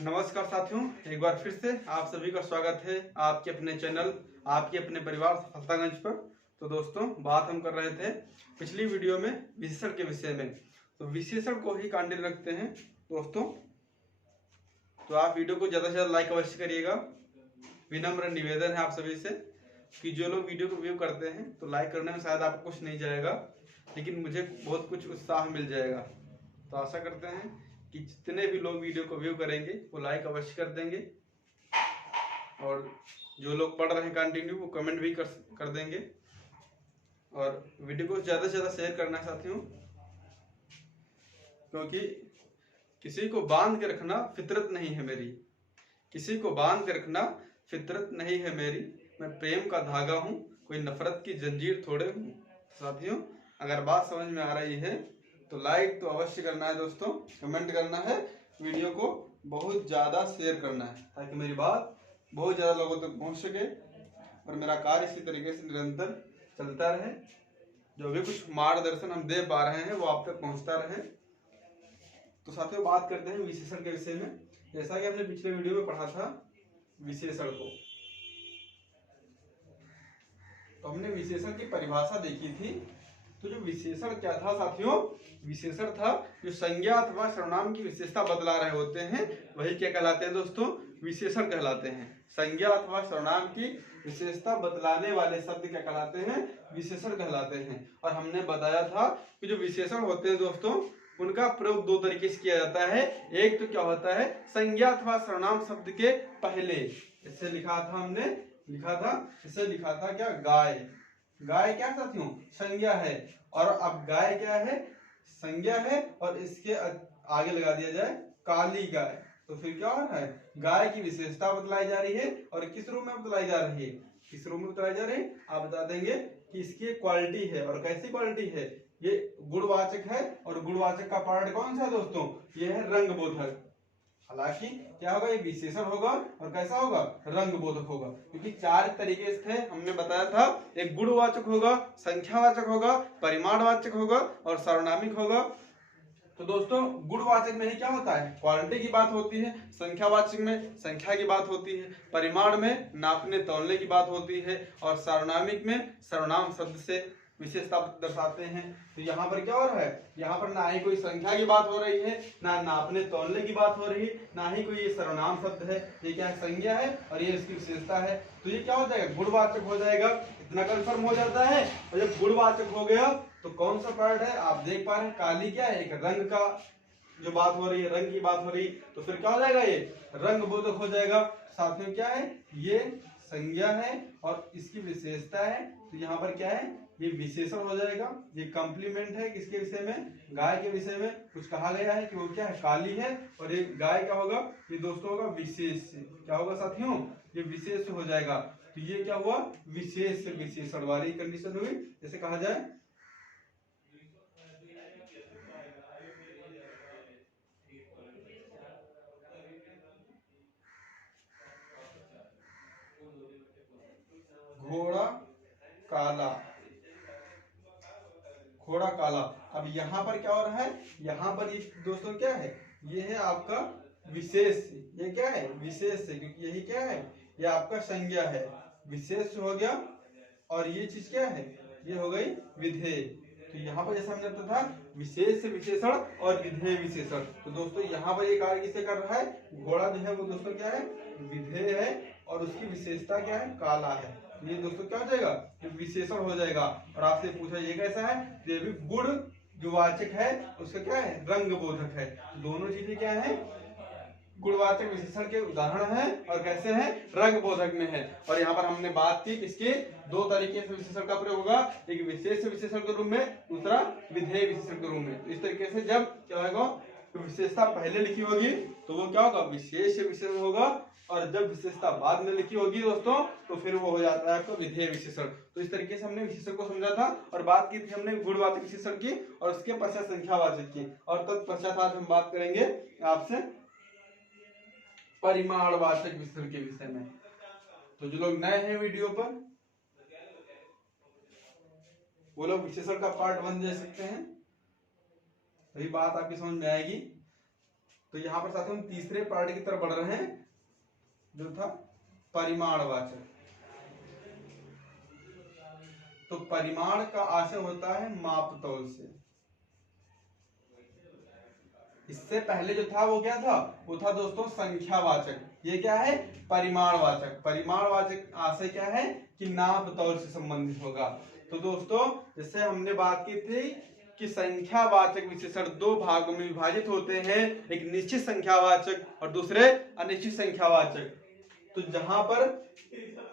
नमस्कार साथियों, एक बार फिर से आप सभी का स्वागत है आपके अपने चैनल, आपके अपने परिवार सफलतागंज पर। तो दोस्तों, बात हम कर रहे थे पिछली वीडियो में विशेषण के विषय में। तो विशेषण को ही कंटिन्यू रखते हैं दोस्तों। तो आप वीडियो को ज़्यादा से ज़्यादा लाइक अवश्य करिएगा। विनम्र निवेदन है आप सभी से कि जो लोग वीडियो को व्यू करते हैं तो लाइक करने में शायद आपको कुछ नहीं जाएगा, लेकिन मुझे बहुत कुछ उत्साह मिल जाएगा। तो आशा करते हैं कि जितने भी लोग वीडियो को व्यू करेंगे वो लाइक अवश्य कर देंगे, और जो लोग पढ़ रहे हैं कंटिन्यू वो कमेंट भी कर देंगे। और वीडियो को ज़्यादा से ज़्यादा शेयर करना है साथियों, क्योंकि किसी को बांध के रखना फितरत नहीं है मेरी, किसी को बांध के रखना फितरत नहीं है मेरी। मैं प्रेम का धागा हूँ, कोई नफरत की जंजीर थोड़े हूँ। साथियों, अगर बात समझ में आ रही है तो लाइक तो अवश्य करना है दोस्तों, कमेंट करना है, वीडियो को बहुत ज़्यादा शेयर करना है ताकि मेरी बात बहुत ज़्यादा लोगों तक पहुँच सके और मेरा कार्य इसी तरीके से निरंतर चलता रहे। जो भी कुछ मार्गदर्शन हम दे पा रहे हैं वो आप तक पहुँचता रहे। तो साथियों, बात करते हैं विशेषण के विषय में। जैसा कि हमने पिछले वीडियो में पढ़ा था विशेषण को, तो हमने विशेषण की परिभाषा देखी थी। तो जो विशेषण क्या था साथियों, विशेषण था जो संज्ञा अथवा सर्वनाम की विशेषता बतला रहे होते हैं, वही क्या कहलाते हैं दोस्तों, विशेषण कहलाते हैं। संज्ञा अथवा सर्वनाम की विशेषता बतलाने वाले शब्द क्या कहलाते हैं, विशेषण कहलाते हैं। और हमने बताया था कि जो विशेषण होते हैं दोस्तों, उनका प्रयोग दो तरीके से किया जाता है। एक तो क्या होता है, संज्ञा अथवा सर्वनाम शब्द के पहले, इससे लिखा था क्या, गाय। गाय क्या साथियों, संज्ञा है। और अब गाय क्या है, संज्ञा है, और इसके आगे लगा दिया जाए काली गाय, तो फिर क्या हो रहा है, गाय की विशेषता बतलाई जा रही है। और किस रूप में बतलाई जा रही है, किस रूप में बतलाई जा रही है, आप बता देंगे कि इसकी क्वालिटी है। और कैसी क्वालिटी है, ये गुणवाचक है। और गुणवाचक का पार्ट कौन सा है दोस्तों, ये है रंगबोधक। हालांकि क्या होगा, ये विशेषण होगा और कैसा होगा, रंगबोधक होगा। क्योंकि चार तरीके से हमने बताया था, एक गुणवाचक होगा, संख्यावाचक होगा, परिमाणवाचक होगा और सार्वनामिक होगा। तो दोस्तों, गुणवाचक में ही क्या होता है, क्वालिटी की बात होती है। संख्यावाचक में संख्या की बात होती है। परिमाण में नापने तौलने की बात होती है। और सार्वनामिक में सर्वनाम शब्द से विशेषता दर्शाते हैं। तो यहाँ पर क्या हो रहा है, यहाँ पर ना ही कोई संख्या की बात हो रही है, ना नापने तौलने की बात हो रही है, ना ही कोई ये सर्वनाम शब्द है। ये क्या है, संज्ञा है और ये इसकी विशेषता है। तो ये क्या हो जाएगा, गुणवाचक हो जाएगा। इतना कंफर्म हो जाता है। और जब गुणवाचक हो गया तो कौन सा पार्ट है, आप देख पा रहे हैं, काली क्या है, एक रंग का जो बात हो रही है, रंग की बात हो रही। तो फिर क्या हो जाएगा, ये रंग बोधक हो जाएगा। साथ में क्या है, ये संज्ञा है और इसकी विशेषता है। तो यहाँ पर क्या है, ये विशेषण हो जाएगा। ये कॉम्प्लीमेंट है किसके विषय में, गाय के विषय में। कुछ कहा गया है कि वो क्या है, काली है। और ये गाय क्या होगा, ये दोस्तों होगा विशेष। क्या होगा साथियों, ये विशेष हो जाएगा। तो ये क्या हुआ, विशेष विशेषण वाली कंडीशन हुई। जैसे कहा जाए, घोड़ा काला, घोड़ा काला। अब यहाँ पर क्या हो रहा है, यहाँ पर ये दोस्तों क्या है, ये है आपका विशेष। ये क्या है, विशेष है, क्योंकि यही क्या है, ये आपका संज्ञा है, विशेष हो गया। और ये चीज क्या है, ये हो गई विधेय। तो यहाँ पर जैसा हमने बताया था, विशेष विशेषण और विधेय विशेषण। तो दोस्तों यहाँ पर ये कार्य किससे कर रहा है, घोड़ा जो है वो दोस्तों क्या है, विधेय है। और उसकी विशेषता क्या है, काला है। ये दोस्तों क्या हो जाएगा, ये विशेषण हो जाएगा। और आपसे पूछा ये कैसा है, ये भी गुण जो वाचक है उसका क्या है, रंग बोधक है। दोनों चीजें क्या है, गुणवाचक विशेषण के उदाहरण है और कैसे हैं, रंग बोधक में है। और यहाँ पर हमने बात की इसके दो तरीके से विशेषण का प्रयोग होगा, एक विशेष विशेषण के रूप में, दूसरा विधेय विशेषण के रूप में। तो इस तरीके से जब क्या होगा, तो विशेषता पहले लिखी होगी तो वो क्या होगा, विशेष विशेषण होगा। और जब विशेषता बाद में लिखी होगी दोस्तों, तो फिर वो हो जाता है आपका विधेय विशेषण। तो इस तरीके से हमने विशेषण को समझा था। और बात की थी हमने गुणवाचक विशेषण की और उसके पश्चात संख्यावाचक की। और तत्पश्चात आज हम बात करेंगे आपसे परिमाणवाचक विशेषण के विषय में। तो जो लोग नए हैं वीडियो पर, वो लोग विशेषण का पार्ट 1 दे सकते हैं, तभी बात आपकी समझ में आएगी। तो यहाँ पर साथियों हम तीसरे पार्ट की तरफ बढ़ रहे हैं जो था परिमाणवाचक। तो परिमाण का आशय होता है मापतौल से। इससे पहले जो था वो क्या था, वो था दोस्तों संख्यावाचक। ये क्या है, परिमाणवाचक। परिमाणवाचक आशय क्या है कि नाप तौल से संबंधित होगा। तो दोस्तों जैसे हमने बात की थी कि संख्यावाचक विशेषण दो भागों में विभाजित होते हैं, एक निश्चित संख्यावाचक और दूसरे अनिश्चित संख्यावाचक। तो जहां पर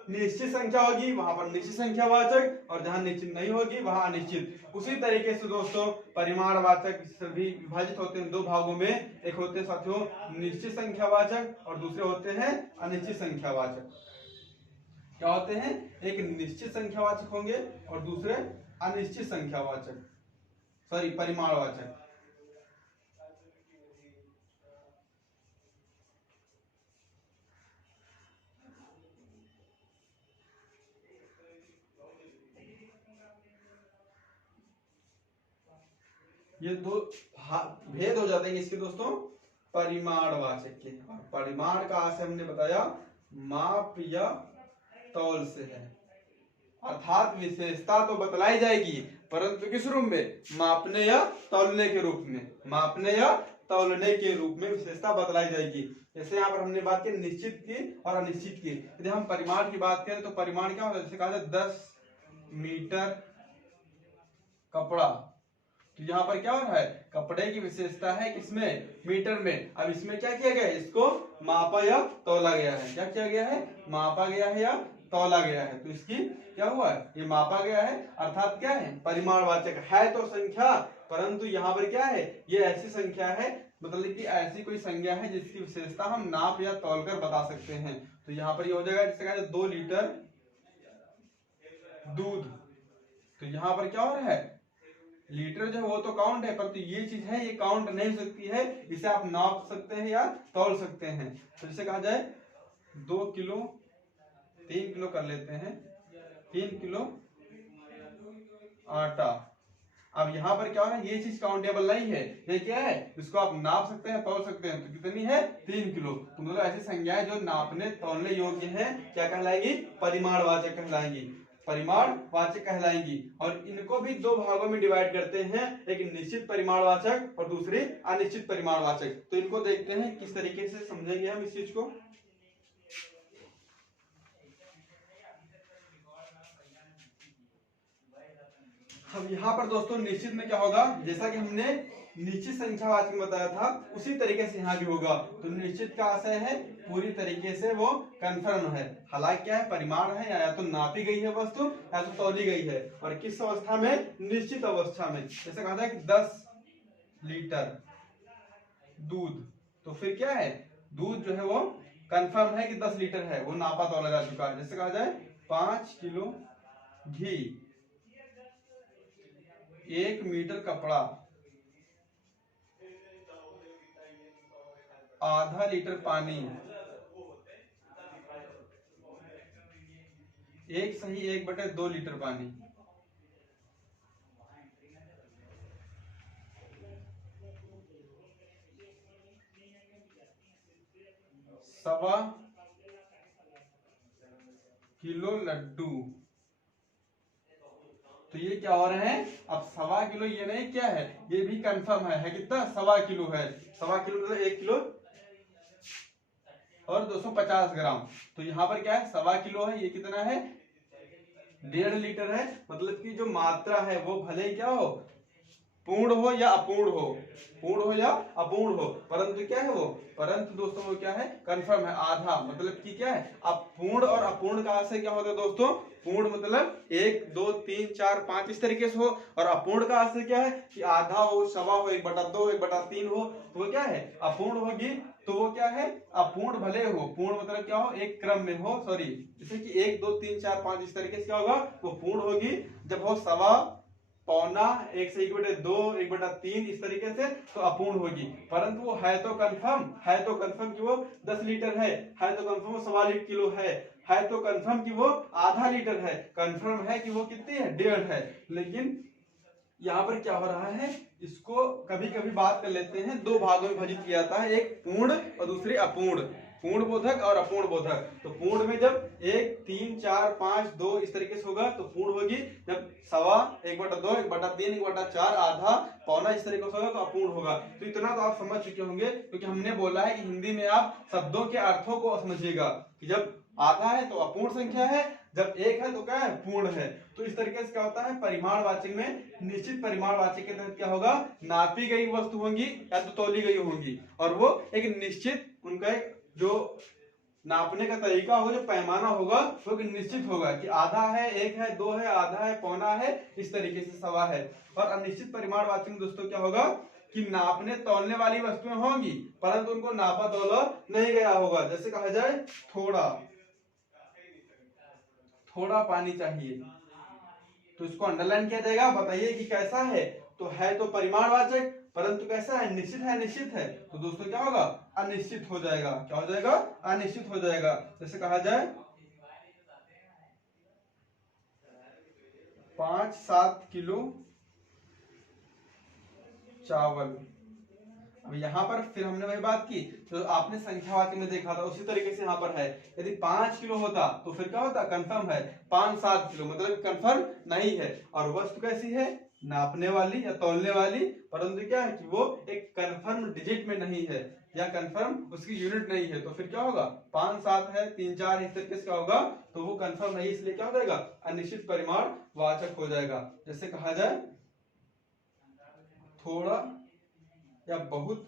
निश्चित संख्या होगी वहां पर निश्चित संख्यावाचक और जहां निश्चित नहीं होगी वहां अनिश्चित। उसी तरीके से दोस्तों परिमाणवाचक भी विभाजित होते हैं दो भागों में, एक होते हैं साथियों निश्चित संख्यावाचक और दूसरे होते हैं अनिश्चित संख्यावाचक। क्या होते हैं, एक निश्चित संख्यावाचक होंगे और दूसरे अनिश्चित संख्यावाचक, सॉरी परिमाणवाचक। ये दो भेद हो जाते हैं इसके दोस्तों परिमाणवाचक के। परिमाण का आशय हमने बताया माप या तौल से है, अर्थात विशेषता तो बतलाई जाएगी परंतु किस रूप में, मापने या तौलने के रूप में। मापने या तौलने के रूप में विशेषता बतलाई जाएगी। जैसे यहाँ पर हमने बात की निश्चित की और अनिश्चित की। यदि हम परिमाण की बात करें तो परिमाण क्या होता है, जैसे कहा जाए 10 मीटर कपड़ा। तो यहाँ पर क्या हो रहा है, कपड़े की विशेषता है किसमें, मीटर में। अब इसमें क्या किया गया है, इसको मापा या तौला गया है। क्या किया गया है, मापा गया है या तौला गया है। तो इसकी क्या हुआ है, ये मापा गया है, अर्थात क्या है परिमाणवाचक है। तो संख्या परंतु यहाँ पर क्या है, ये ऐसी संख्या है, मतलब कि ऐसी कोई संख्या है जिसकी विशेषता हम नाप या तौल कर बता सकते हैं। तो यहाँ पर ये हो जाएगा जैसे 2 लीटर दूध। तो यहाँ पर क्या हो रहा है, लीटर जो है वो तो काउंट है, परंतु ये चीज है ये काउंट नहीं हो सकती है, इसे आप नाप सकते हैं या तौल सकते हैं। तो जैसे कहा जाए 2 किलो 3 किलो कर लेते हैं, 3 किलो आटा। अब यहाँ पर क्या हो रहा है, ये चीज काउंटेबल नहीं है, ये क्या है, इसको आप नाप सकते हैं तौल सकते हैं। तो कितनी है, 3 किलो। तो मतलब ऐसी संख्याएं जो नापने तौलने योग्य है क्या कहलाएगी, परिमाणवाचक कहलाएंगी, परिमाणवाचक कहलाएंगी। और इनको भी दो भागों में डिवाइड करते हैं, एक निश्चित परिमाणवाचक और दूसरी अनिश्चित परिमाणवाचक। तो इनको देखते हैं किस तरीके से समझेंगे हम इस चीज को। अब यहाँ पर दोस्तों निश्चित में क्या होगा, जैसा कि हमने निश्चित संख्यावाचक में बताया था उसी तरीके से यहाँ भी होगा। तो निश्चित का आशय है पूरी तरीके से वो कंफर्म है, हालांकि क्या है परिमाण है, या तो नापी गई है वस्तु या तो तौली गई है। और किस अवस्था में, निश्चित अवस्था में। जैसे कहा था कि 10 लीटर दूध, तो फिर क्या है, दूध जो है वो कंफर्म है कि 10 लीटर है, वो नापा तौला जा चुका है। जैसे कहा जाए 5 किलो घी, 1 मीटर कपड़ा, आधा लीटर पानी, 1/2 लीटर पानी। सवा किलो लड्डू। तो ये क्या हो रहे हैं, अब सवा किलो ये नहीं क्या है, ये भी कंफर्म है कितना, सवा किलो है। सवा किलो मतलब 1 किलो और 250 ग्राम। तो यहाँ पर क्या है, सवा किलो है, ये कितना है 1.5 लीटर है। मतलब कि जो मात्रा है वो भले क्या हो, पूर्ण हो या अपूर्ण हो, पूर्ण हो या अपूर्ण हो, परंतु क्या है वो, परंतु दोस्तों वो क्या है कंफर्म है, आधा। मतलब कि क्या है, अब पूर्ण और अपूर्ण का आशय क्या होता है दोस्तों, पूर्ण मतलब 1 2 3 4 5 इस तरीके से हो, और अपूर्ण का आशय क्या है कि आधा हो, सवा हो, 1/2 1/3 हो। तो वो क्या है अपूर्ण होगी। तो वो क्या है, अपूर्ण भले हो, पूर्ण मतलब क्या हो, एक क्रम में हो, सॉरी जैसे कि 1 2 3 4 5 इस तरीके से क्या होगा, वो पूर्ण होगी। जब हो सवा, पौना, 1 से 1/2 1/3 इस तरीके से तो अपूर्ण होगी। परंतु वो है तो कंफर्म कि वो 10 लीटर है तो कंफर्म वो 1.25 किलो है तो कंफर्म कि वो आधा लीटर है, कंफर्म है कि वो कितनी है 1.5 है। लेकिन यहाँ पर क्या हो रहा है, इसको कभी कभी बात कर लेते हैं, दो भागों में विभाजित किया जाता है, एक पूर्ण और दूसरी अपूर्ण, पूर्ण बोधक और अपूर्ण बोधक। तो पूर्ण में जब 1, 3, 4, 5, 2 इस तरीके से होगा तो पूर्ण होगी, जब सवा, 1/2, 1/3, 1/4, आधा, पौना इस तरीके से होगा तो अपूर्ण होगा। तो इतना तो आप समझ चुके होंगे, क्योंकि हमने बोला है कि हिंदी में आप शब्दों के अर्थों को समझिएगा कि जब आधा है तो अपूर्ण संख्या है, जब 1 है तो क्या है, पूर्ण है। तो इस तरीके से क्या होता है, परिमाणवाचक में निश्चित परिमाणवाचक के तहत क्या होगा, नापी गई वस्तु होंगी या तो तौली गई होंगी, और वो एक निश्चित उनका एक जो नापने का तरीका होगा, जो पैमाना होगा वो निश्चित होगा कि आधा है, 1 है, 2 है, आधा है, पौना है, इस तरीके से सवा है। और अनिश्चित परिमाणवाचक में दोस्तों क्या होगा कि नापने तौलने वाली वस्तुएं होंगी परंतु उनको नापा तौला नहीं गया होगा। जैसे कहा जाए थोड़ा पानी चाहिए, तो इसको अंडरलाइन किया जाएगा, बताइए कि कैसा है, तो है तो परिमाणवाचक, परंतु कैसा है, निश्चित है, निश्चित है, तो दोस्तों क्या होगा, अनिश्चित हो जाएगा। क्या हो जाएगा, अनिश्चित हो जाएगा। जैसे कहा जाए 5-7 किलो चावल। अब यहाँ पर फिर हमने वही बात की, तो आपने संख्यावाचक में देखा था, उसी तरीके से यहाँ पर है, यदि 5 किलो होता तो फिर क्या होता, कंफर्म है, 5-7 किलो मतलब कंफर्म नहीं है। और वस्तु कैसी है, नापने वाली या तौलने वाली, परंतु क्या है कि वो एक कंफर्म डिजिट में नहीं है या कंफर्म उसकी यूनिट नहीं है, तो फिर क्या होगा, 5-7 है, 3-4 इस तरीके से क्या होगा, तो वो कंफर्म नहीं, इसलिए क्या हो जाएगा, अनिश्चित परिमाण वाचक हो जाएगा। जैसे कहा जाए थोड़ा या बहुत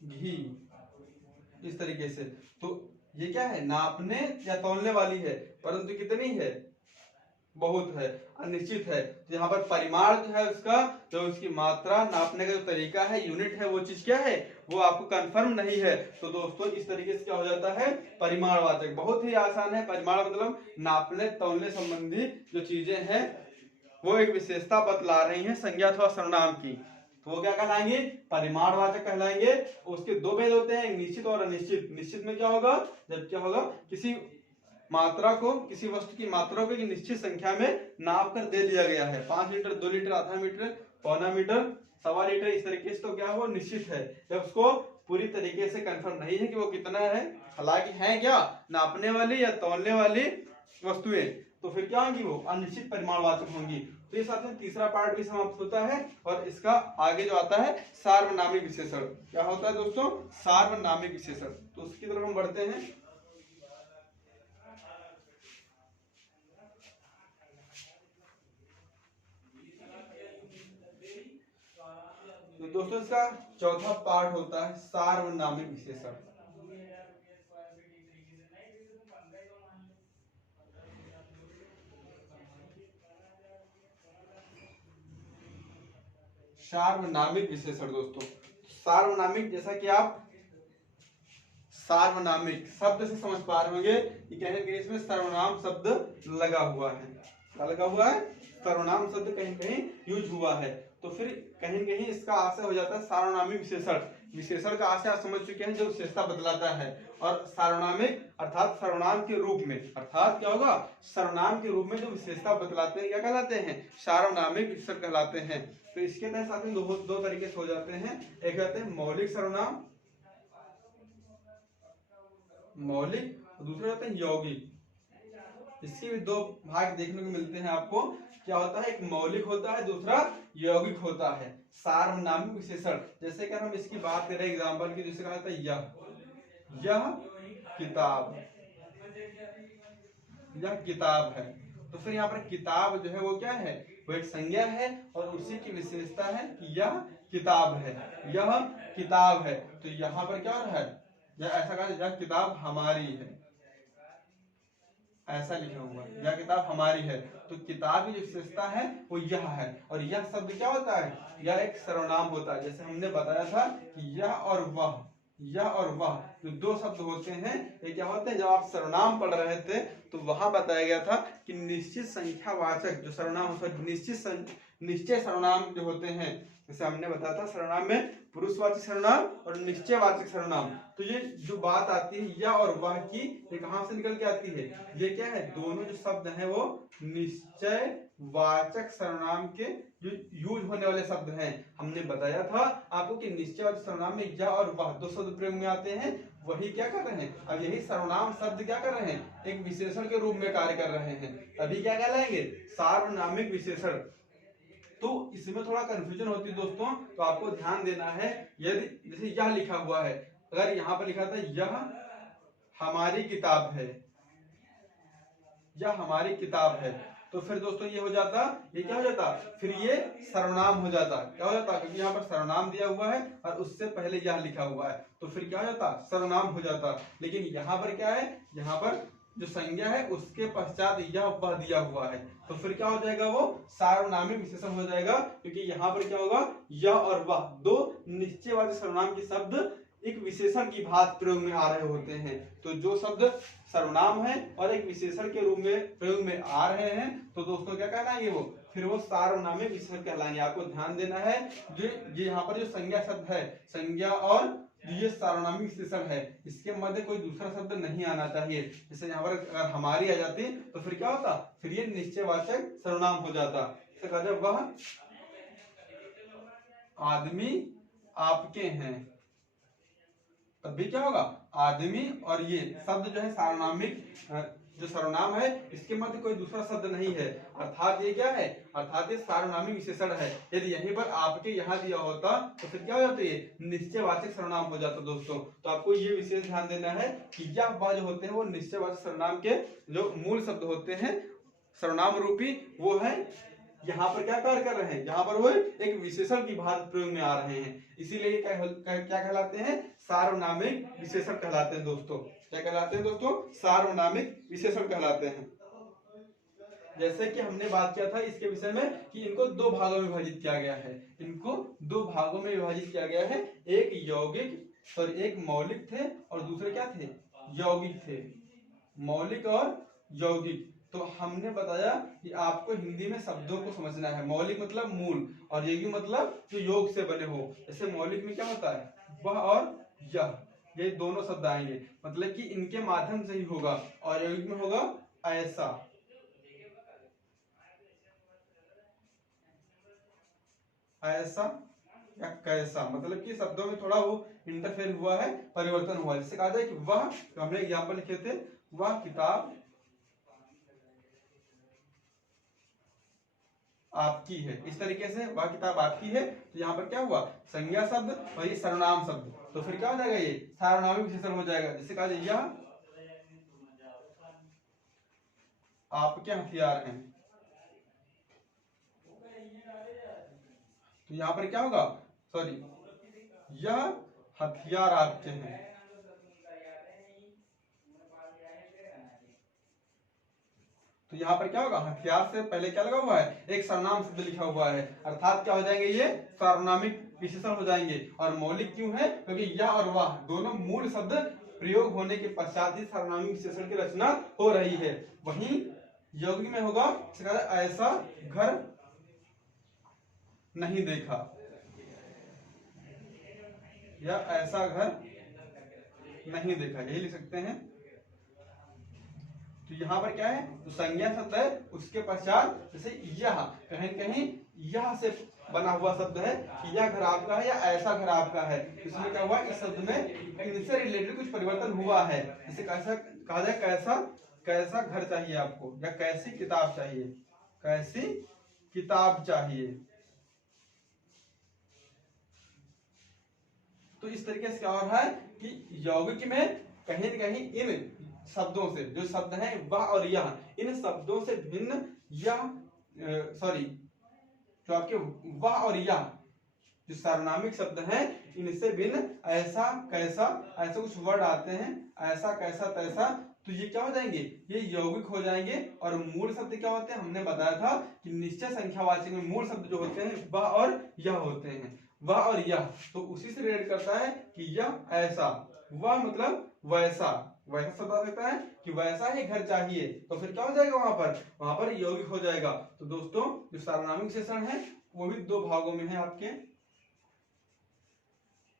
घी, इस तरीके से, तो ये क्या है, नापने या तौलने वाली है, परंतु कितनी है, बहुत है, अनिश्चित है। तो यहाँ पर परिमाण जो है उसका, जो उसकी मात्रा नापने का जो तरीका है, यूनिट है, वो चीज क्या है, वो आपको कंफर्म नहीं है। तो दोस्तों इस तरीके से क्या हो जाता है, परिमाणवाचक बहुत ही आसान है। परिमाण मतलब नापने तौलने संबंधी जो चीजें हैं वो एक विशेषता बतला रही है संज्ञा अथवा सर्वनाम की, तो वो क्या कहलाएंगे, परिमाणवाचक कहलाएंगे। उसके दो भेद होते हैं, निश्चित और अनिश्चित। निश्चित में क्या होगा, जब क्या होगा, किसी मात्रा को, किसी वस्तु की मात्रा को एक निश्चित संख्या में नाप कर दे दिया गया है, 5 लीटर, 2 लीटर, आधा मीटर, पौना मीटर, सवा लीटर, इस तरीके से, तो क्या वो निश्चित है। जब उसको पूरी तरीके से कंफर्म नहीं है कि वो कितना है, हालांकि है क्या, नापने वाली या तौलने वाली वस्तुएं, तो फिर क्या होंगी, वो अनिश्चित परिमाणवाचक होंगी। तो ये साथ में तीसरा पार्ट भी समाप्त होता है, और इसका आगे जो आता है सार्वनामिक विशेषण। क्या होता है दोस्तों, सार्वनामिक विशेषण। तो उसकी तरफ हम बढ़ते हैं। तो दोस्तों इसका चौथा पार्ट होता है सार्वनामिक विशेषण। सार्वनामिक विशेषण दोस्तों, सार्वनामिक, जैसा कि आप सार्वनामिक शब्द से समझ पा रहे होंगे कि कहीं कहीं इसमें सर्वनाम शब्द लगा हुआ है। क्या लगा हुआ है, सर्वनाम शब्द कहीं कहीं यूज हुआ है, तो फिर कहीं कहीं इसका आशय हो जाता है सार्वनामिक विशेषण। विशेषण का आशय आप समझ चुके हैं, जो विशेषता बतलाता है, और सार्वनामिक अर्थात सर्वनाम के रूप में, अर्थात क्या होगा, सर्वनाम के रूप में जो विशेषता बतलाते हैं क्या कहलाते हैं, सार्वनामिक विशेषण कहलाते हैं। तो इसके तहत साथ में दो तरीके से हो जाते हैं, एक कहते हैं मौलिक सर्वनाम, मौलिक, और दूसरे होते हैं यौगिक। इसके भी दो भाग देखने को मिलते हैं आपको। क्या होता है, एक मौलिक होता है, दूसरा यौगिक होता है। सार्वनामिक विशेषण, जैसे कि हम इसकी बात करें एग्जांपल की, जैसे कहा जाता है यह किताब, यह किताब है, तो फिर यहाँ पर किताब जो है वो क्या है, वो एक संज्ञा है, और उसी की विशेषता है कि यह किताब है, यह किताब है। तो यहाँ पर क्या हो रहा है, या ऐसा कहा, यह किताब हमारी है, ऐसा लिखा हुआ है, यह किताब हमारी है। तो किताब की जो विशेषता है वो यह है, और यह शब्द क्या होता है, यह एक सर्वनाम होता है। जैसे हमने बताया था कि यह और वह, यह और वह जो दो शब्द होते हैं, ये क्या होते हैं, जब आप सर्वनाम पढ़ रहे थे तो वहां बताया गया था कि निश्चित संख्यावाचक जो सर्वनाम होता है, निश्चय सर्वनाम जो होते हैं, जैसे हमने बताया था सर्वनाम में पुरुषवाचक सर्वनाम और निश्चयवाचक सर्वनाम। तो ये जो बात आती है यह और वह की, ये कहां से निकल के आती है, ये क्या है, दोनों जो शब्द हैं वो निश्चय वाचक सर्वनाम के जो यूज होने वाले शब्द हैं, हमने बताया था आपको कि निश्चयवाचक सर्वनाम में या और वह दो शब्द प्रयोग में आते हैं, वही क्या कर रहे हैं, अब यही सर्वनाम शब्द क्या कर रहे हैं, एक विशेषण के रूप में कार्य कर रहे हैं, अभी क्या कहलाएंगे, सार्वनामिक विशेषण। तो इसमें थोड़ा कंफ्यूजन होती है दोस्तों, तो आपको ध्यान देना है, यदि जैसे यह लिखा हुआ है, अगर यहाँ पर लिखा था यह हमारी किताब है, यह हमारी किताब है, तो फिर दोस्तों ये हो जाता, ये क्या हो जाता, फिर ये सर्वनाम हो जाता, क्या हो जाता, क्योंकि यहाँ पर सर्वनाम दिया हुआ है और उससे पहले यह लिखा हुआ है, तो फिर क्या हो जाता, सर्वनाम हो जाता। लेकिन यहाँ पर क्या है, यहाँ पर जो संज्ञा है उसके पश्चात यह वह दिया हुआ है, तो फिर क्या हो जाएगा, वो सार्वनामिक विशेषण हो जाएगा, क्योंकि यहाँ पर क्या होगा, यह और वह दो निश्चयवाचक सर्वनाम के शब्द एक विशेषण की भांति प्रयोग में आ रहे होते हैं। तो जो शब्द सर्वनाम है और एक विशेषण के रूप में प्रयोग में आ रहे हैं, तो दोस्तों क्या कहलाएंगे, वो फिर वो सार्वनामिक विशेषण कहलाएंगे। आपको ध्यान देना है, जो ये यहाँ पर जो संज्ञा शब्द है, संज्ञा और ये सार्वनामिक विशेषण है, इसके मध्य कोई दूसरा शब्द नहीं आना चाहिए। जैसे यहाँ पर अगर हमारी आ जाती तो फिर क्या होता, फिर ये निश्चयवाचक सर्वनाम हो जाता। जब वह आदमी आपके हैं, तब भी क्या होगा, आदमी और ये शब्द जो है सार्वनामिक जो सर्वनाम है, इसके मध्य कोई दूसरा शब्द नहीं है, अर्थात ये क्या है, अर्थात ये सार्वनामिक विशेषण है। यदि यहीं पर आपके यहाँ दिया होता तो फिर क्या हो जाता, ये निश्चयवाचक सर्वनाम हो जाता दोस्तों। तो आपको ये विशेष ध्यान देना है कि यह वह जो होते हैं वो निश्चयवाचक सर्वनाम के जो मूल शब्द होते हैं सर्वनाम रूपी, वो है यहाँ पर क्या कार्य कर रहे हैं, यहाँ पर वो एक विशेषण की भांति प्रयोग में आ रहे हैं, इसीलिए क्या कहलाते हैं, सार्वनामिक विशेषण कहलाते हैं दोस्तों। क्या कहलाते हैं दोस्तों, सार्वनामिक विशेषण कहलाते हैं। जैसे कि हमने बात किया था इसके विषय में कि इनको दो भागों में विभाजित किया गया है, इनको दो भागों में विभाजित किया गया है, एक यौगिक और एक मौलिक थे और दूसरे क्या थे, यौगिक थे, मौलिक और यौगिक। तो हमने बताया कि आपको हिंदी में शब्दों को समझना है, मौलिक मतलब मूल और यौगिक मतलब जो योग से बने हो। जैसे मौलिक में क्या होता है, वह और यह, ये दोनों शब्द आएंगे, मतलब कि इनके माध्यम से ही होगा, और यौगिक में होगा ऐसा, ऐसा या कैसा, मतलब कि शब्दों में थोड़ा वो इंटरफेयर हुआ है, परिवर्तन हुआ है। जैसे कहा जाए कि वह, तो हमने एग्जाम्पल लिखे थे, वह किताब आपकी है, इस तरीके से वह किताब आपकी है, तो यहाँ पर क्या हुआ, संज्ञा शब्द और ये सर्वनाम शब्द, तो फिर क्या हो जाएगा, ये सार्वनामिक विशेषण हो जाएगा। जैसे कहा जाए यह आपके हथियार हैं, तो यहाँ पर क्या होगा, सॉरी, यह हथियार आपके हैं, तो यहाँ पर क्या होगा, हथियार से पहले क्या लगा हुआ है, एक सर्वनाम शब्द लिखा हुआ है, अर्थात क्या हो जाएंगे, ये सार्वनामिक विशेषण हो जाएंगे। और मौलिक क्यों है, क्योंकि यह और वह दोनों मूल शब्द प्रयोग होने के पश्चात ही सार्वनामिक विशेषण की रचना हो रही है। वहीं यौगिक में होगा, ऐसा घर नहीं देखा, या ऐसा घर नहीं देखा, यही लिख सकते हैं। तो यहाँ पर क्या है, तो संज्ञा शब्द है, उसके पश्चात जैसे यह, कहीं कहीं यह से बना हुआ शब्द है कि यह घर आपका है या ऐसा घर आपका है, इसमें क्या हुआ, इस शब्द में इनसे रिलेटेड कुछ परिवर्तन हुआ है। जैसे कैसा कहा जाए, कैसा, कैसा घर चाहिए आपको, या कैसी किताब चाहिए, कैसी किताब चाहिए। तो इस तरीके से क्या हो रहा है कि यौगिक में कहीं न कहीं इन शब्दों से, जो शब्द हैं वह और यह, इन शब्दों से भिन्न यह, सॉरी, जो आपके वह और यह जो सार्वनामिक शब्द हैं, इनसे भिन्न ऐसा कैसा, ऐसे कुछ वर्ड आते हैं, ऐसा कैसा तैसा, तो ये क्या हो जाएंगे, ये यौगिक हो जाएंगे। और मूल शब्द क्या होते हैं, हमने बताया था कि निश्चय संख्यावाचक में मूल शब्द जो होते हैं वह और यह होते हैं, वह और यह, तो उसी से रिलेट करता है कि यह ऐसा, वह मतलब वैसा, वैसा शब्द आ सकता है कि वैसा ही घर चाहिए, तो फिर क्या हो जाएगा, वहां पर यौगिक हो जाएगा। तो दोस्तों जो सार्वनामिक विशेषण है वो भी दो भागों में है आपके,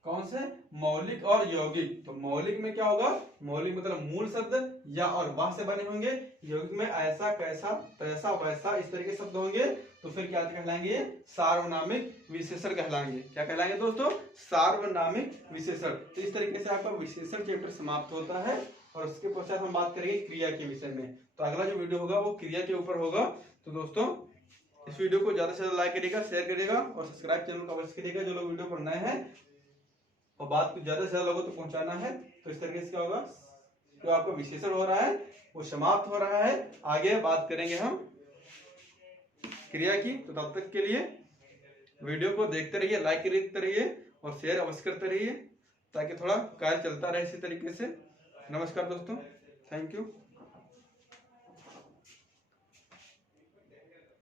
कौन से? मौलिक और यौगिक। तो मौलिक में क्या होगा? मौलिक मतलब मूल शब्द या और वाह से बने होंगे। यौगिक में ऐसा, कैसा, तैसा, वैसा, इस तरह के शब्द होंगे। तो फिर क्या कहलाएंगे? सार्वनामिक विशेषण कहलाएंगे। क्या कहलाएंगे दोस्तों? सार्वनामिक विशेषण। तो इस तरीके से आपका विशेषण चैप्टर समाप्त होता है। और उसके पश्चात हम बात करेंगे क्रिया के विषय में। तो अगला जो वीडियो होगा वो क्रिया के ऊपर होगा। तो दोस्तों इस वीडियो को ज्यादा से ज्यादा लाइक करिएगा, शेयर करिएगा और सब्सक्राइब चैनल को अवश्य करिएगा जो लोग वीडियो पर नए हैं, और बात को ज्यादा से ज्यादा लोगों तक पहुंचाना है। तो इस तरीके से क्या होगा, जो आपका विशेषण हो रहा है वो समाप्त हो रहा है। आगे बात करेंगे हम क्रिया की। तो तब तक के लिए वीडियो को देखते रहिए, लाइक करते रहिए और शेयर अवश्य करते रहिए, ताकि थोड़ा कार्य चलता रहे इसी तरीके से। नमस्कार दोस्तों, थैंक यू।